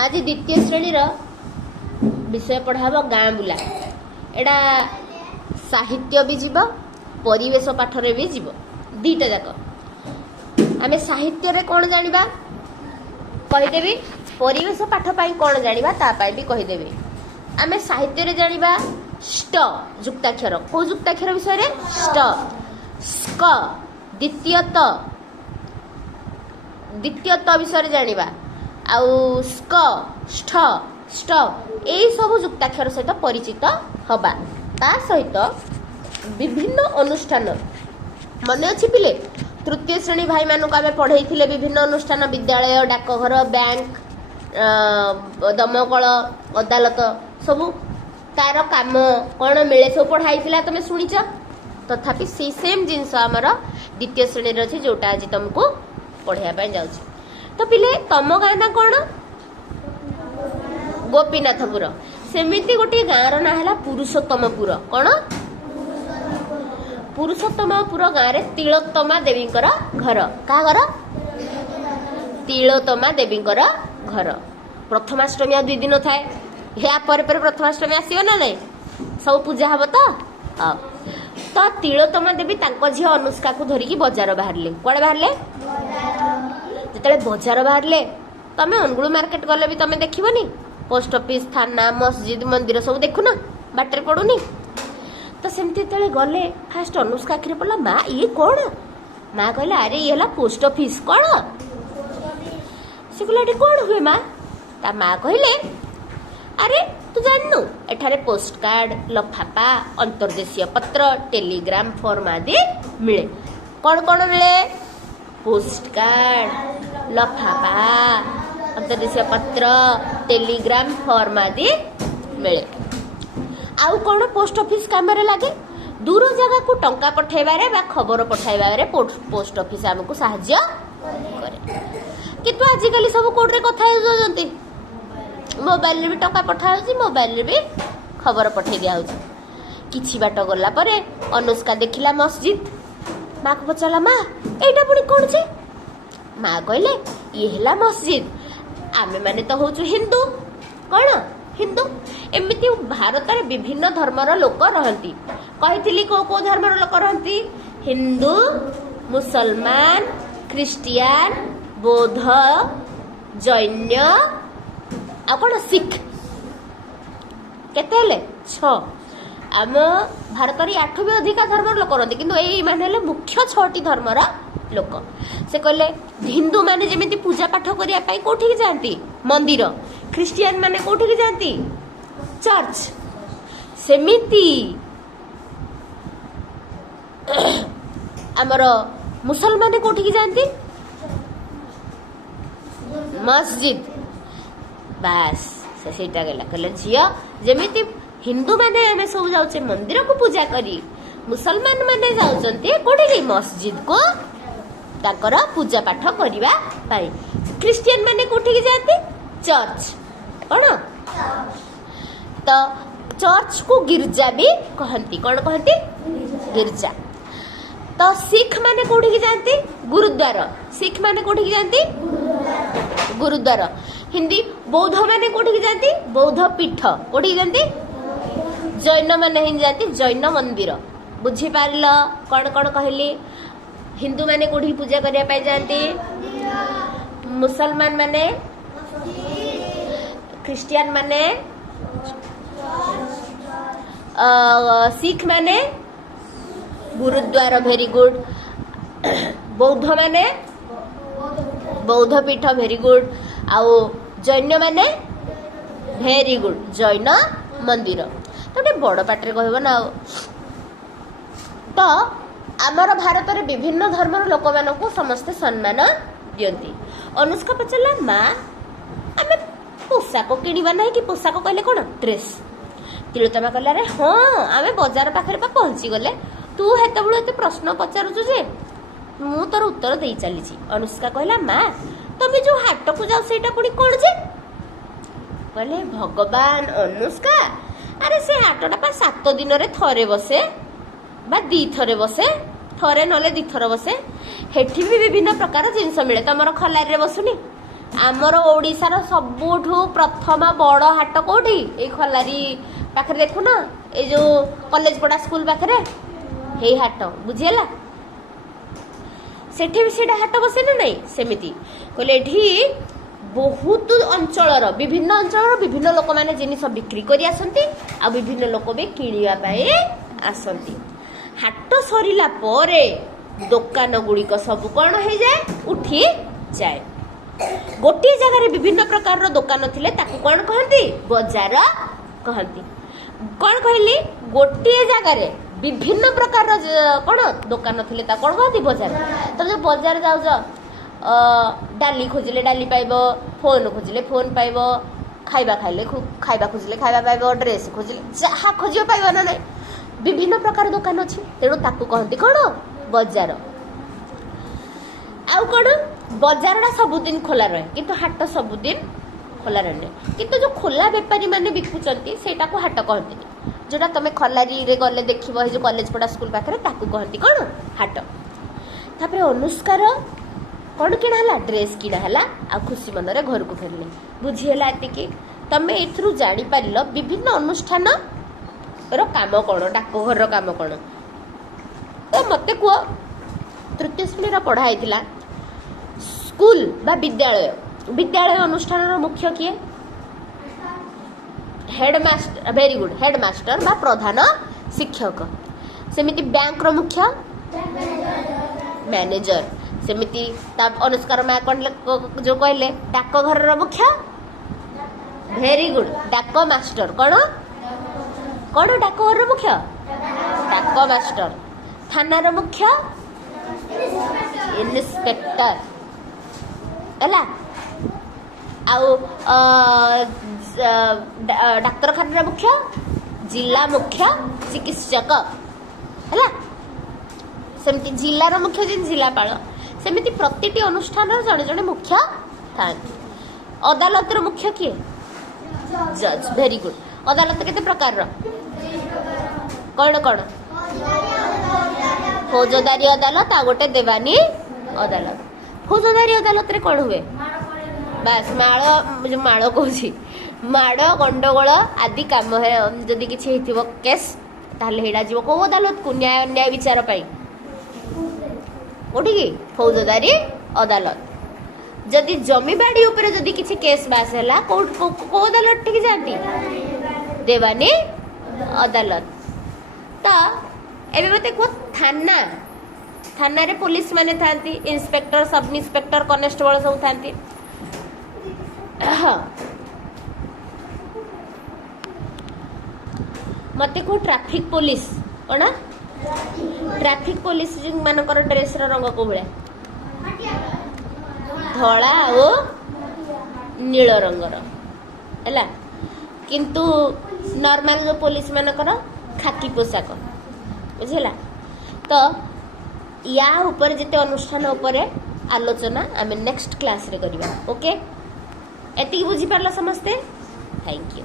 आज द्वितीय श्रेणी विषय पढ़ा गाँ बुला एटा साहित्य भी जीव परिवेश पाठरे भी जीव दीटा जाक आमे साहित्य रे कौन जानिबा कहिदेबी परिवेश पाठ पाई कौन जानिबा ता पाई भी कहिदेबी आमे साहित्य रे जानिबा ष्ट जुक्ताक्षर को जुक्ताक्षर विषय रे ष्ट स्क द्वितीय त विषय रे जानिबा आउ स्क ष्ठ ष्ट एई सब जुक्ताक्षर सहित परिचित हबा ता सहित विभिन्न अनुष्ठान मने अछि पिले तृतीय श्रेणी भाई मानक आमे पढ़ेइथिले विभिन्न अनुष्ठान विद्यालय डाकघर बैंक दमकल अदालत सबु तार काम कौन मिले सब पढ़ाई तुम शुणीच तथापि से सेम जिनस आमर द्वितीय श्रेणी अच्छी जोटा आज तुमको पढ़ाई जाऊँ तो पिले तम गाँ ना कौन गोपीनाथपुर सेमिति गोटे गाँव ना है पुरुषोत्तमपुर कौन पुरुषोत्तमपुर गाँव में तिलोत्तमा देवी घर क्या घर तिलोत्तमा देवी घर प्रथमाष्टमी आ 2 दिन थाए या पर प्रथमाष्टमी आसो ना नहीं सब पूजा हम तो तिलोत्तमा देवी तांको झी अनुष्का को धरिकी बजार बाहर कड़े बाहर जिते बजार बाहर तमें अनुगुल मार्केट गले भी तमें देखनी पोस्ट ऑफिस थाना मस्जिद मंदिर सब देखुना बाटर पड़ूनी तो सेमती गले फास्ट अनुष्का आखिरी पड़ा माँ ये कौन माँ कहला अरे ये है पोस्ट ऑफिस कौन से कहला कौन हुए माँ ता माँ कहले अरे तू जाननु एठारे पोस्ट कार्ड लफाफा अंतर्देशीय पत्र टेलीग्राम फॉर्म आदि मिले कौन कौन मिले पोस्ट कार्ड लफाफा अंतर्देशीय पत्र टेलीग्राम फॉर्म आदि मिले आउ कौन पोस्ट ऑफिस काम लगे दूर जगह को टंका पठेबारे बा खबर पठाइबारे पोस्ट ऑफिस हमको साहाय्य करे किंतु आजिकल सब कोर्ट कथा होती मोबाइल भी टका पठा मोबाइल भी खबर पठे दिया किछि बाट गला परे अनुष्का देखिला मस्जिद माँ को पचारा माँ एटा पुणी कौन छे माँ कहले ये है मस्जिद आमे माने तो होचु हिंदू कौन हिंदू एमती भारत में विभिन्न धर्मर लोक रहती कही को धर्मर लोक रहती हिंदू मुसलमान ख्रिस्टियान बौद्ध जैन आ कौन सिख केते 6 आम भारत में 8 भी अधिका धर्म लोक रही किंतु यही माने मुख्य 6टी धर्मर लोक से कहले हिंदू माने जेमिति पूजा पाठ करने कौटी जाती मंदिर ख्रिस्टियान माने कौटी जाती चर्च सेमिति आमर मुसलमान कौटी जाती मस्जिद बास से कहले झील जमी हिंदू माने आम सब जाऊे मंदिर को पूजा करी मुसलमान माने जाउछन्ते कोठी मस्जिद को ताकर पूजा पाठ करिबा पाई क्रिश्चियन माने कोठी जाती चर्च कौन तो चर्च को गिरजा भी कहती कौन कहती गिरजा तो सिख माने कोठी जाती गुरुद्वार सिख माने कोठी जाती गुरुद्वार हिंदी बौद्ध माने कोठी जाती बौद्ध पीठ कोठी जाती जैन माने हिंदी जाती जैन मंदिर बुझी पारल कौन कौन कहली हिंदू माने कोठी पूजा करने पाई जाती मुसलमान माने क्रिश्चियन माने सिख माने गुरुद्वार वेरी गुड बौद्ध माने बौद्ध पीठ वेरी गुड आउ जैन माने वेरी गुड जैन मंदिर तो गोटे बड़ पाटे कह ना तो आमर भारत में विभिन्न धर्मर लोक मानू समस्ते सम्मान दियंती अनुष्का पचारा माँ आम पोशाक किणवा ना कि पोशाक कहले कौन ड्रेस तिलोत्तमा कहला रे हाँ आम बजार पाखे पहुँची गले तू हेत प्रश्न पचारुचु जे मु तोर उत्तर दे चली अनुष्का कहला माँ तमें जो हाट को जाओ सेटा पुणी कौन जे कहले भगवान अनुष्का अरे से हाटटा पा 7 दिन रे थरे बसे बा 2 थरे बसे थरे नले 2 थर बसे हेठी भी विभिन्न प्रकार जिनस मिले तमर खलारी रे बसुनी आमर ओडिशार सबुठू प्रथम बड़ हाट कोठी ए खलारी पाखे देखु ना ए जो कॉलेज पड़ा स्कूल पाखे हे हाट बुझीला सेठी भी सेटा हाट बसे ना नहीं सेमिति कहले एठी बहुत अंचल विभिन्न लोक मैंने जिनिस बिक्री करी आसंती आ विभिन्न लोक भी किनिया पाए आसंती हाट सरिला परे दुकान गुड़िक सब कौन हो जाए उठी जाए गोटे जगह विभिन्न प्रकार दुकान थिले ताकू कौन कहती बजार कहती कौन कहली गोटे जगह विभिन्न प्रकार कौन दुकान थिले ता कौन कहती बजार तो जो बजार जाऊ डाली खोजिले डाली पाइब फोन खोजिले फोन पाइब खाइबा खाइले खाइबा खोजिले खाइबा पाइब ड्रेस खोजिले जहाँ खोज पाइब ना नहीं विभिन्न प्रकार दुकान अच्छी तेणु ताकू कहती कौन बजार आउ कौन बजारटा सबुदिन खोला रहे किंतु हाट सबुदिन खोला रहे किंतु जो खोला बेपारी माने बिकुचंती सेटा को हाट कहती जोटा तुम खलारी रे गले देखिबो हे जो कॉलेज पड़ा स्कूल पाखरे ताकू कहती कौन हाट तापर अनुष्कार कौन किना हला ड्रेस किना हला आ खुशी मनरे घर को फेरले बुझीला एतिकी तमे एथरु जानि पारिलो विभिन्न अनुष्ठान रो काम कौन डाकघर रो काम कौन तो मते को तृतीय श्रेणी रा पढ़ा हैतिला स्कूल बा विद्यालय अनुष्ठान रो मुख्य किए हेडमास्टर वेरी गुड हेडमास्टर बा प्रधान शिक्षक सेमिति बैंक रो मुख्य मैनेजर सेमिति तब अनुष्कार मा कौन जो कहले डाकघर रो मुख्य वेरी गुड डाक मास्टर कौन कौन डाकघर रो मुख्य डाक मास्टर थाना रो मुख्य इन्स्पेक्टर है आउ डाक्तरखाना मुख्य जिला मुख्य चिकित्सक है सेमती जिलार मुख्य जिन जिलापाल सेमती प्रतिटी अनुष्ठान जड़े जड़े मुख्य था अदालत मुख्य किए जज वेरी गुड अदालत केते प्रकार कौन कौन फौजदारी अदालत आ गोटे देवानी अदालत फौजदारी अदालत रे कौन हुए बास माड़ कौची माड़ गंडगोल आदि काम है जदि किसी हेतिबो केस ताले हेडा जीव को अदालत को न्याय न्याय विचार पाई ओठी की फौजदारी अदालत जदि जमी बाड़ी ऊपर जदि किसी केस बास हैला को अदालत ठीक जानती देवानी अदालत ता एबे मते को थाना थाना रे पुलिस माने थांती इंस्पेक्टर सब इंस्पेक्टर कनेस्टेबल सब थांती मते को ट्रैफिक पुलिस कोना ट्रैफिक पुलिस मानकर ड्रेस रो रंग को भले धला ओ नील रंगर हैला किंतु नॉर्मल जो पुलिस मानकर खाकी पोशाक बुझला तो या ऊपर जिते अनुष्ठान ऊपर आलोचना आम नेक्स्ट क्लास रे करिबा ओके एति बुझी पारला समस्ते थैंक यू।